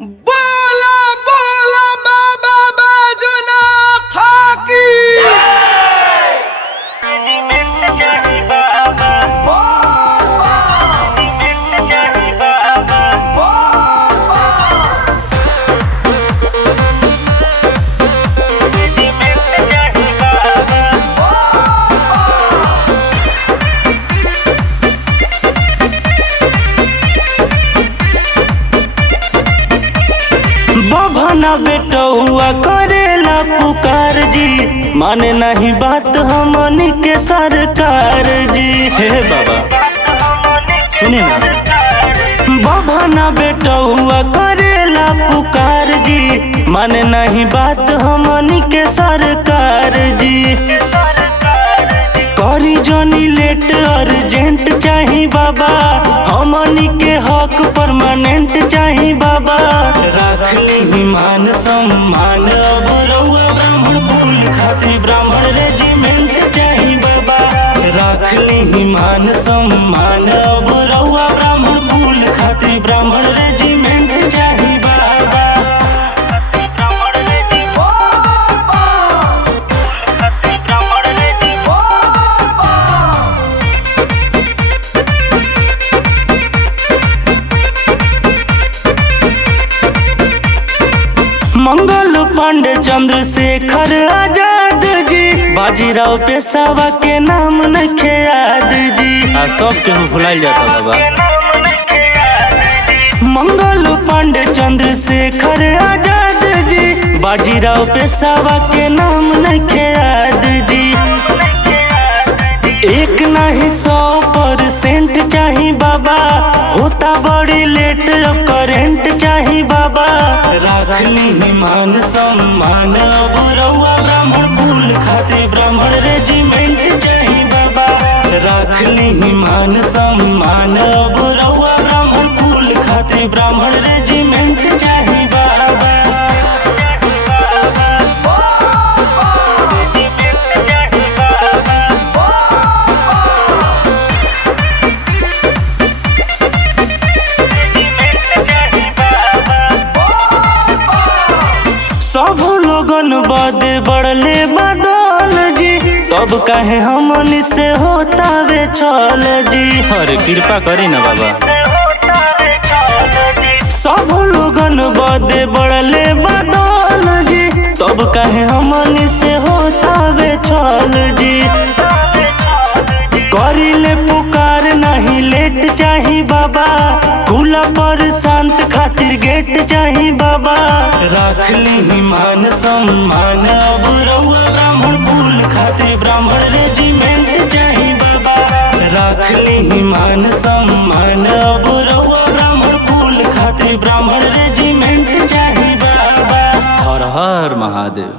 बोला बोला बाबा बैजनाथ की। बभना बेटौआ करेला पुकार जी, माने नहीं बात हमनी के सरकार जी। हे बाबा सुने ना, बभना बेटौआ करेला पुकार जी, माने नहीं बात हमनी के सरकार जी। करी जोनी लेट अर्जेंट चाही बाबा, हमनी के हक परमानेंट चाही बाबा। राखली मान सम्मान अब रउआ ब्राह्मण कुल खातिर ब्राह्मण रेजिमेंट चाही बाबा। राखली मान सम्मान अब रउआ ब्राह्मण कुल खातिर ब्राह्मण रेजिमेंट चाही बाबा। मंगल पांडे चंद्रशेखर आजाद जी, बाजीराव पेशवा के नाम नखे याद जी। सब के भुलाइल जाता बाबा। मंगल पांडे चंद्रशेखर आजाद जी, बाजीराव पेशवा के नाम नखे याद जी। एक नहीं 100% चाही बाबा, होता बड़ी लेट अब करेंट चाही बाबा। राखली मान सम्मान अब रउआ ब्राह्मण कुल खातिर ब्राह्मण रेजिमेंट चाही बाबा। राखली मान सम्मान अब रउआ ब्राह्मण कुल खातिर ब्राह्मण रेजिमेंट चाही बाबा। सब लोगन बदे बढ़ले बदल जी, तब काहे हमनी से होता वे छल जी। अरे कृपा करी ना बाबा। सब लोगन बदे बढ़ले बदल जी, तब काहे हमनी से होता वे छल जी। करिले पुकार नहीं लेट चाही बाबा, खुला पर शांत खातिर गेट चाही बाबा। राखली मान सम्मान अब रउआ ब्राह्मण कुल खातिर ब्राह्मण रेजिमेंट चाही बाबा। राखली मान सम्मान अब रउआ ब्राह्मण कुल खातिर ब्राह्मण रेजिमेंट चाही बाबा। हर हर महादेव।